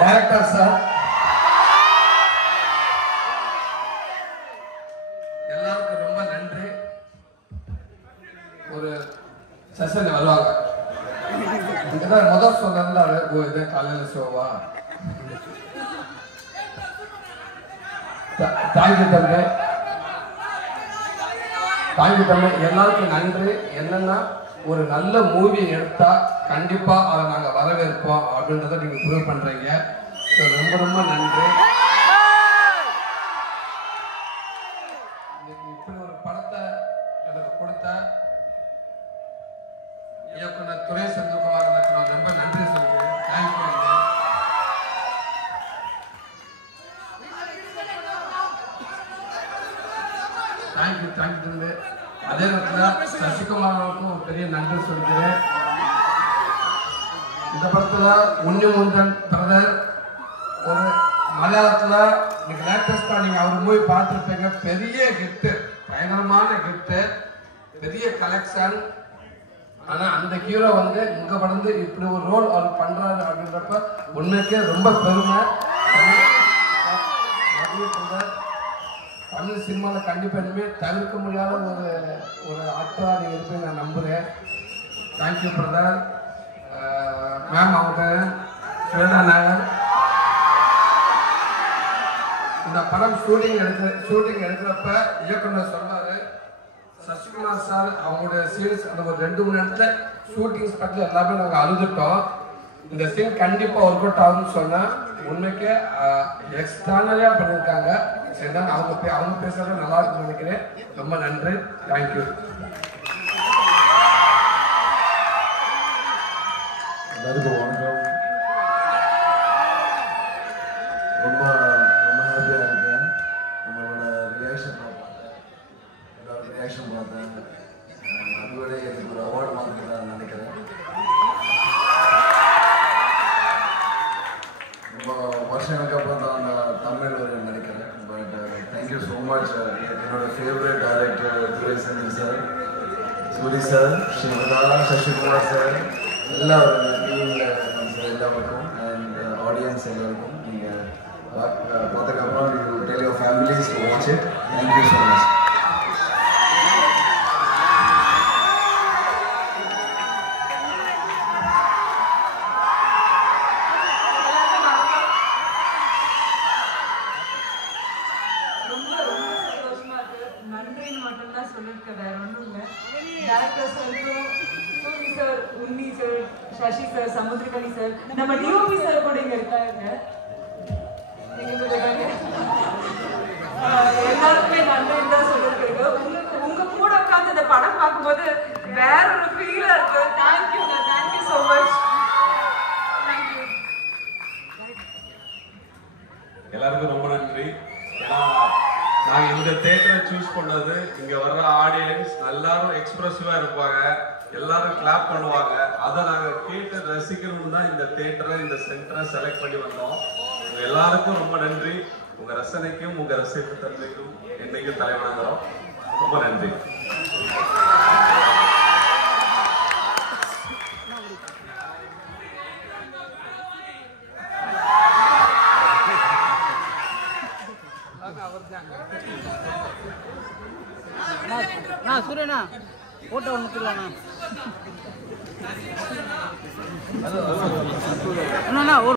Director sir எல்லாருக்கும் ரொம்ப நன்றி. ஒரு செஷன் வருவாங்க இங்கதான் முதல் சொன்னாரு இதே காலையில ஷோவா. தேங்க்யூ தம்பி, தேங்க்யூ தம்பி. எல்லாருக்கும் நன்றி. என்னன்னா ஒரு நல்ல மூவி எடுத்தா கண்டிப்பா அதை நாங்க வரவேற்போம் அப்படின்றத நீங்க ப்ரூவ் பண்றீங்க. ரொம்ப ரொம்ப நன்றி. இப்படி ஒரு படத்தை எனக்கு கொடுத்த இயக்குனர் துரை செந்தில்குமார் நான் ரொம்ப நன்றி சொல்கிறேன். தேங்க்யூ. Thank you thank you. அதே நேரத்தில் சசிகுமாருக்கு ஒரு பெரிய நன்றி சொல்கிறேன். இந்த படத்துல உன்னிமுந்தன் பிரதர் ஒரு மலையாளத்துல நீங்க லேட்டஸ்டா நீங்க அவர் மூவி பார்த்துருப்பீங்க. பெரிய ஹிட், பயங்கரமான ஹிட், பெரிய கலெக்ஷன். ஆனா அந்த ஹீரோ இங்க வந்து இப்படி ஒரு ரோல் அவர் பண்றாரு அப்படின்றப்ப உண்மைக்கே ரொம்ப பெருமை. தமிழ் சினிமாவில் கண்டிப்பா இனிமே தவிர்க்க முடியாத ஒரு ஆக்டரா நீங்க இருப்பீங்க நான் நம்புறேன். Thank you brother. மேம் அவங்க நாகர் இந்த படம் ஷூட்டிங் எடுக்கிறப்ப இயக்குனர் சொன்னாரு, சசிகுமார் சார் அவங்களுடைய சீன்ஸ் அந்த ஒரு 2-3 இடத்துல ஷூட்டிங் ஸ்பாட்ல எல்லாமே நாங்கள் அழுதுட்டோம். இந்த சீன் கண்டிப்பா ஒர்க் அவுட் ஆகும்னு சொன்னா உண்மைக்கே எக்ஸ்ட்ரானரியா பண்ணியிருக்காங்க. சரிதான், அவங்க பேசுறது நல்லா இருக்குன்னு நினைக்கிறேன். ரொம்ப நன்றி. தேங்க்யூ. எல்லாருக்கும் வணக்கம். ரொம்ப ரொம்ப ஹாப்பியாக இருக்கேன். உங்களோட ரியாக்ஷன் நான் பார்த்தேன், எல்லாரோட ரியாக்ஷன் பார்த்தேன். அதோட எனக்கு ஒரு அவார்டு வாங்க நான் நினைக்கிறேன். ரொம்ப வருஷங்களுக்கு அப்புறம் தான் நான் தமிழ் வரையும் நினைக்கிறேன். But thank you so much. என்னோட favourite director Durai Senthil sir, Soori sir, Srimatha, Sasikumar sir, எல்லாரும் எல்லாருக்கும் அண்ட் ஆடியன்ஸ் எல்லாருக்கும் நீங்கள் பார்த்ததுக்கப்புறம் you tell your families to watch it. Thank you so much. நன்றின்னு மட்டும்தான் சொல்லியிருக்கேன், வேற ஒன்றும் இல்லை. டேரக்டர் சாருக்கும், Soori sir, Unni sir, Sasi sir, Samuthirakani sir, நம்ம டிஓபி சார் கூட இங்க இருக்காங்க. எல்லாருக்குமே நன்றின்னு தான் சொல்லியிருக்கேன். உங்க கூட உட்காந்து இந்த படம் பார்க்கும்போது வேற ஒரு ஃபீலா இருக்கு. தேங்க்யூங்க, தேங்க்யூ ஸோ மச். தேங்க்யூ. எல்லாருக்கும் ரொம்ப நன்றி. நாங்க இந்த தியேட்டரை சூஸ் பண்ணது, இங்க வர்ற ஆடியன்ஸ் எல்லாரும் எக்ஸ்பிரசிவா இருப்பாங்க, எல்லாரும் கிளாப் பண்ணுவாங்க. அதை நாங்க கேட்டு ரசிக்கணும்னு தான் இந்த தியேட்டரை, இந்த சென்டரை செலக்ட் பண்ணி வந்தோம். உங்க எல்லாருக்கும் ரொம்ப நன்றி. உங்க ரசனைக்கும் உங்க ரசிப்பு தன்மைக்கும் என்னைக்கும் தலைவணங்குறோம். ரொம்ப நன்றி. சூரியனா போட்டோ ஒன்று